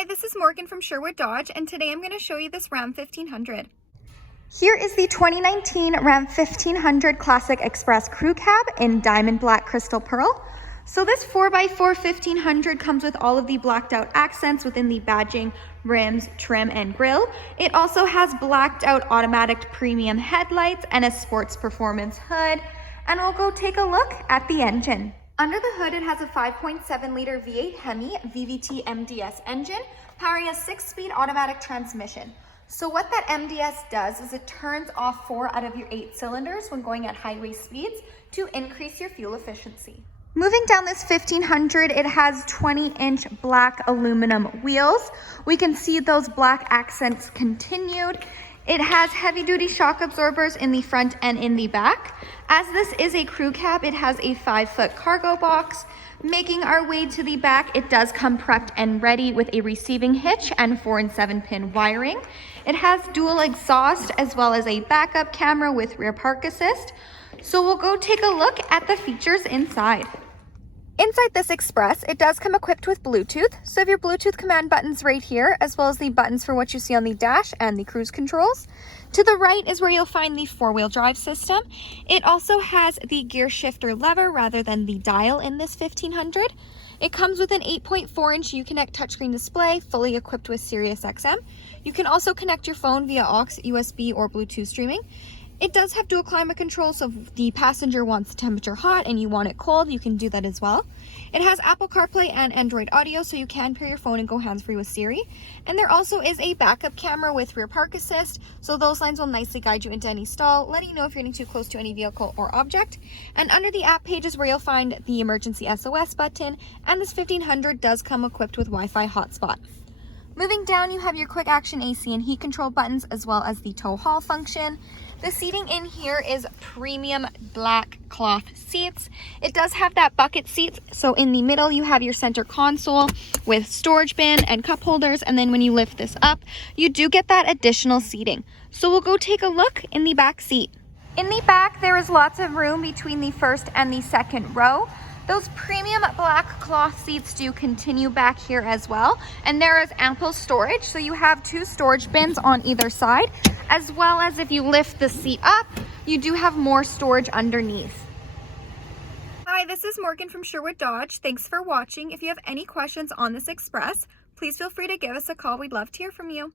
Hi, this is Morgan from Sherwood Dodge, and today I'm going to show you this Ram 1500. Here is the 2019 Ram 1500 Classic Express Crew Cab in Diamond Black Crystal Pearl. So this 4x4 1500 comes with all of the blacked out accents within the badging, rims, trim, and grille. It also has blacked out automatic premium headlights and a sports performance hood. And we'll go take a look at the engine. Under the hood, it has a 5.7 liter V8 Hemi VVT MDS engine powering a 6-speed automatic transmission. So what that MDS does is it turns off 4 out of your 8 cylinders when going at highway speeds to increase your fuel efficiency. Moving down this 1500, it has 20-inch black aluminum wheels. We can see those black accents continued. It has heavy-duty shock absorbers in the front and in the back. As this is a crew cab, it has a 5-foot cargo box. Making our way to the back, it does come prepped and ready with a receiving hitch and 4 and 7-pin wiring. It has dual exhaust as well as a backup camera with rear park assist. So we'll go take a look at the features inside. Inside this Express, it does come equipped with Bluetooth. So you have your Bluetooth command buttons right here, as well as the buttons for what you see on the dash and the cruise controls. To the right is where you'll find the 4-wheel drive system. It also has the gear shifter lever rather than the dial in this 1500. It comes with an 8.4-inch Uconnect touchscreen display, fully equipped with Sirius XM. You can also connect your phone via aux, USB, or Bluetooth streaming. It does have dual climate control, so if the passenger wants the temperature hot and you want it cold, you can do that as well. It has Apple CarPlay and Android Audio, so you can pair your phone and go hands-free with Siri. And there also is a backup camera with rear park assist, so those lines will nicely guide you into any stall, letting you know if you're getting too close to any vehicle or object. And under the app page is where you'll find the emergency SOS button, and this 1500 does come equipped with Wi-Fi hotspot. Moving down, you have your quick action AC and heat control buttons, as well as the tow haul function. The seating in here is premium black cloth seats. It does have that bucket seats. So in the middle, you have your center console with storage bin and cup holders. And then when you lift this up, you do get that additional seating. So we'll go take a look in the back seat. In the back, there is lots of room between the first and the second row. Those premium black cloth seats do continue back here as well. And there is ample storage. So you have 2 storage bins on either side, as well as if you lift the seat up, you do have more storage underneath. Hi, this is Morgan from Sherwood Dodge. Thanks for watching. If you have any questions on this Express, please feel free to give us a call. We'd love to hear from you.